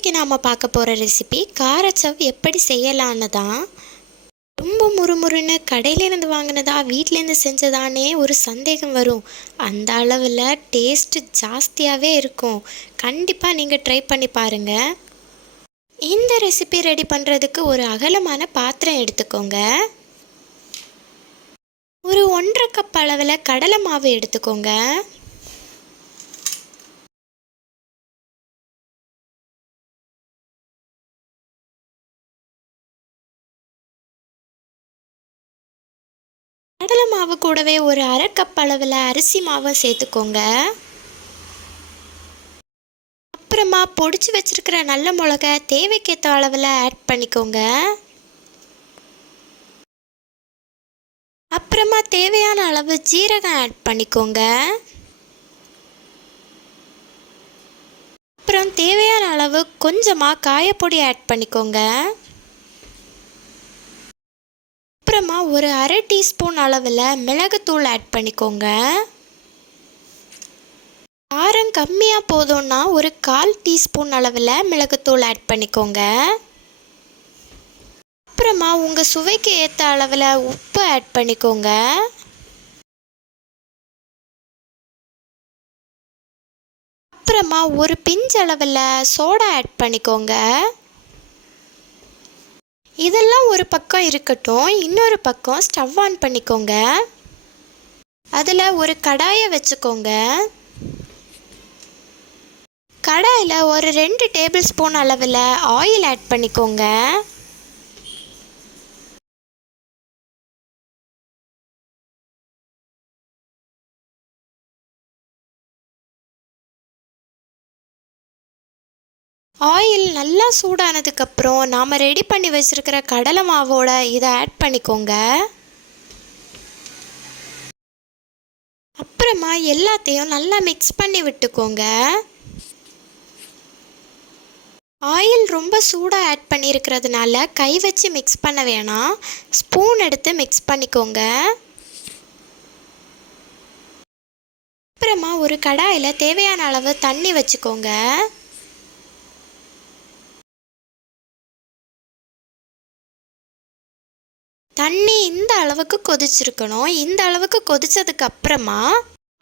இன்றைக்கி நாம் பார்க்க போகிற ரெசிபி காரச்சவ் எப்படி செய்யலான்னு தான். ரொம்ப முறுமுறுன்னு கடையிலேருந்து வாங்கினதா வீட்டிலேருந்து செஞ்சதானே ஒரு சந்தேகம் வரும். அந்த அளவில் டேஸ்ட்டு ஜாஸ்தியாகவே இருக்கும். கண்டிப்பாக நீங்கள் ட்ரை பண்ணி பாருங்கள் இந்த ரெசிபி ரெடி பண்ணுறதுக்கு ஒரு அகலமான பாத்திரம் எடுத்துக்கோங்க. ஒரு ஒன்றரை கப் அளவில் கடலை மாவு எடுத்துக்கோங்க. கடலை மாவு கூடவே ஒரு அரை கப் அளவில் அரிசி மாவை சேர்த்துக்கோங்க. அப்புறமா பொடிச்சு வச்சிருக்கிற நல்ல மிளகை தேவைக்கேற்ற அளவில் ஆட் பண்ணிக்கோங்க. அப்புறமா தேவையான அளவு ஜீரகம் ஆட் பண்ணிக்கோங்க. அப்புறம் தேவையான அளவு கொஞ்சமாக காயப்பொடி ஆட் பண்ணிக்கோங்க. அப்புறமா ஒரு அரை டீஸ்பூன் அளவில் மிளகுத்தூள் ஆட் பண்ணிக்கோங்க. காரம் கம்மியாக போதும்னா ஒரு கால் டீஸ்பூன் அளவில் மிளகுத்தூள் ஆட் பண்ணிக்கோங்க. அப்புறமா உங்கள் சுவைக்கு ஏற்ற அளவில் உப்பு ஆட் பண்ணிக்கோங்க. அப்புறமா ஒரு பிஞ்ச் அளவில் சோடா ஆட் பண்ணிக்கோங்க. ஒரு பக்கம் இருக்கட்டும் இன்னொரு பக்கம் ஸ்டவ் ஆன் பண்ணிக்கோங்க. அதில் ஒரு கடாயை வச்சுக்கோங்க. கடாயில் ஒரு ரெண்டு டேபிள் ஸ்பூன் அளவில் ஆயில் ஆட் பண்ணிக்கோங்க. ஆயில் நல்லா சூடானதுக்கப்புறம் நாம் ரெடி பண்ணி வச்சுருக்கிற கடலை மாவோட இதை ஆட் பண்ணிக்கோங்க. அப்புறமா எல்லாத்தையும் நல்லா மிக்ஸ் பண்ணி விட்டுக்கோங்க. ஆயில் ரொம்ப சூடாக ஆட் பண்ணியிருக்கிறதுனால கை வச்சு மிக்ஸ் பண்ண வேணாம். ஸ்பூன் எடுத்து மிக்ஸ் பண்ணிக்கோங்க. அப்புறமா ஒரு கடாயில் தேவையான அளவு தண்ணி வச்சுக்கோங்க. தண்ணி இந்த அளவுக்கு கொதிச்சிருக்கணும். இந்த அளவுக்கு கொதிச்சதுக்கு அப்புறமா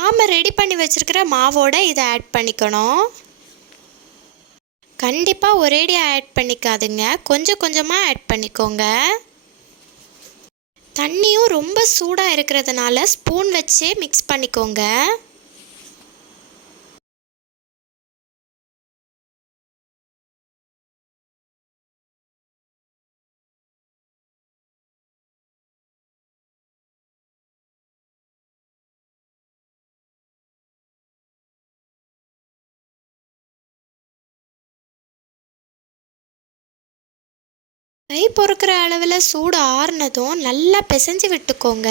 நாம் ரெடி பண்ணி வச்சுருக்கிற மாவோட இதை ஆட் பண்ணிக்கணும். கண்டிப்பாக ஒரேடியாக ஆட் பண்ணிக்காதுங்க. கொஞ்சம் கொஞ்சமாக ஆட் பண்ணிக்கோங்க. தண்ணியும் ரொம்ப சூடாக இருக்கிறதுனால ஸ்பூன் வச்சே மிக்ஸ் பண்ணிக்கோங்க. கை பொறுக்கிற அளவில் சூடு ஆறுனதும் நல்லா பிசைஞ்சு விட்டுக்கோங்க.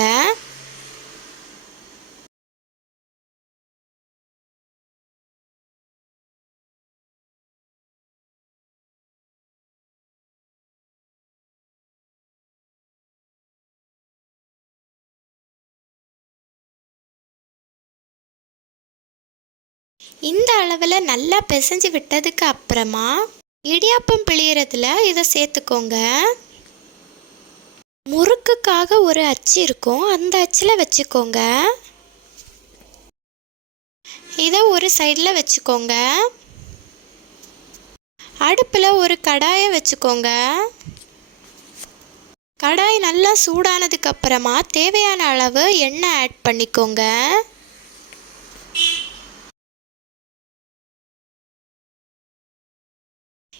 இந்த அளவில் நல்லா பிசைஞ்சு விட்டதுக்கு அப்புறமா இடியாப்பம் பிழியறதுல இதை சேர்த்துக்கோங்க. முறுக்குக்காக ஒரு அச்சு இருக்கும். அந்த அச்சில் வச்சுக்கோங்க. இதை ஒரு சைடில் வச்சுக்கோங்க. அடுப்பில் ஒரு கடாயை வச்சுக்கோங்க. கடாய் நல்லா சூடானதுக்கப்புறமா தேவையான அளவு எண்ணெய் ஆட் பண்ணிக்கோங்க.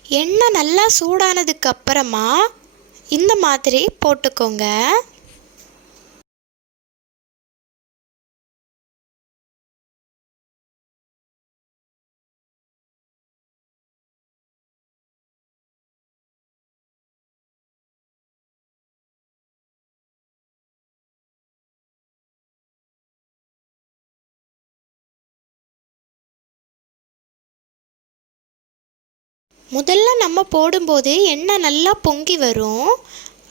எண்ணெய் நல்லா சூடானதுக்கு அப்புறமா இந்த மாதிரி போட்டுக்கோங்க. முதல்ல நம்ம போடும்போது எண்ணெய் நல்லா பொங்கி வரும்.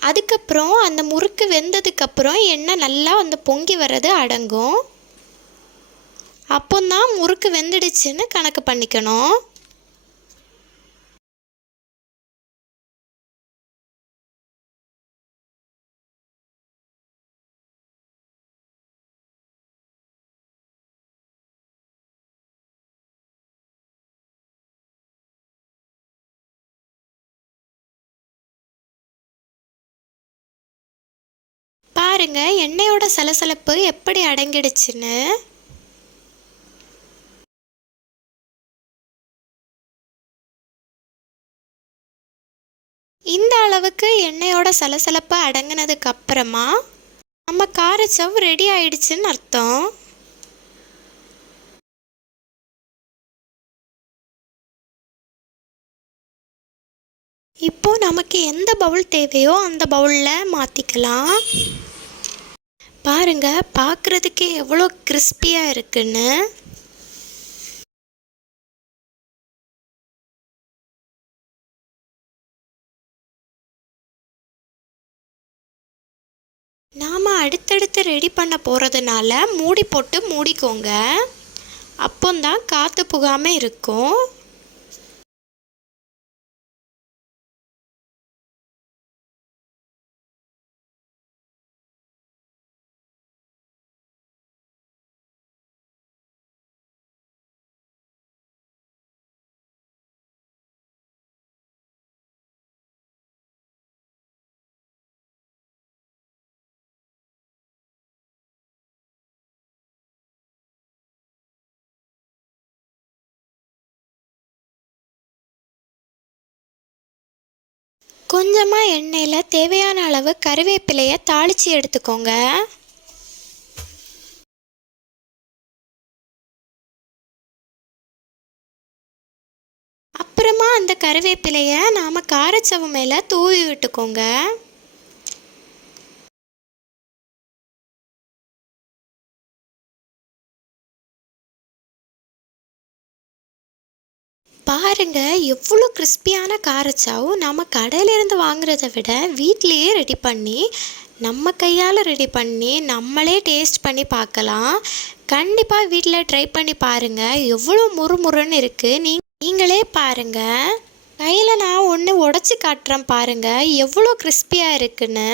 அதுக்கப்புறம் அந்த முறுக்கு வெந்ததுக்கப்புறம் எண்ணெய் நல்லா அந்த பொங்கி வர்றது அடங்கும். அப்போ தான் முறுக்கு வெந்துடுச்சுன்னு கணக்கு பண்ணிக்கணும். பாருங்க எண்ணெயோட சலசலப்பு எப்படி அடங்கிடுச்சுன்னு? இந்த அளவுக்கு எண்ணெயோட சலசலப்பு அடங்கினதுக்கு அப்புறமா நம்ம காரச்சவ் ரெடி ஆயிடுச்சுன்னு அர்த்தம். இப்போ நமக்கு எந்த பவுல் தேவையோ அந்த பவுலில் மாற்றிக்கலாம் பாருங்க பார்க்குறதுக்கே எவ்வளோ கிறிஸ்பியாக இருக்குன்னு. நாம் அடுத்தடுத்து ரெடி பண்ண போகிறதுனால மூடி போட்டு மூடிக்கோங்க. அப்போந்தான் காற்று புகாமல் இருக்கும். கொஞ்சமாக எண்ணெயில் தேவையான அளவு கருவேப்பிலையை தாளித்து எடுத்துக்கோங்க. அப்புறமா அந்த கருவேப்பிலையை நாம் காரச்சவு மேலே தூவி விட்டுக்கோங்க. பாருங்க எவ்வளோ கிறிஸ்பியான காரச்சாவும் நம்ம கடையிலேருந்து வாங்குறத விட வீட்லேயே ரெடி பண்ணி நம்ம கையால் ரெடி பண்ணி நம்மளே டேஸ்ட் பண்ணி பார்க்கலாம். கண்டிப்பாக வீட்டில் ட்ரை பண்ணி பாருங்கள் எவ்வளோ முறுமுறுன்னு இருக்குது நீ நீங்களே பாருங்கள் கையில் நான் ஒன்று உடச்சி காட்டுறேன் பாருங்கள் எவ்வளோ கிறிஸ்பியாக இருக்குன்னு.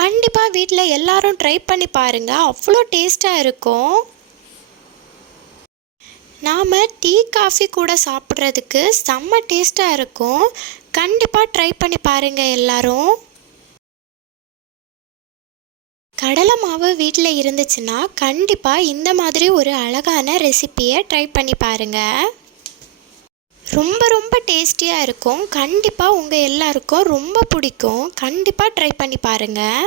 கண்டிப்பாக வீட்டில் எல்லோரும் ட்ரை பண்ணி பாருங்கள் அவ்வளோ டேஸ்ட்டாக இருக்கும். நாம் டீ காஃபி கூட சாப்பிட்றதுக்கு செம்ம டேஸ்ட்டாக இருக்கும். கண்டிப்பாக ட்ரை பண்ணி பாருங்கள் எல்லாரும். கடலை மாவு வீட்டில் இருந்துச்சுன்னா கண்டிப்பாக இந்த மாதிரி ஒரு அழகான ரெசிப்பியை ட்ரை பண்ணி பாருங்கள் ரொம்ப ரொம்ப டேஸ்டியாக இருக்கும். கண்டிப்பாக உங்கள் எல்லாருக்கும் ரொம்ப பிடிக்கும். கண்டிப்பாக ட்ரை பண்ணி பாருங்கள்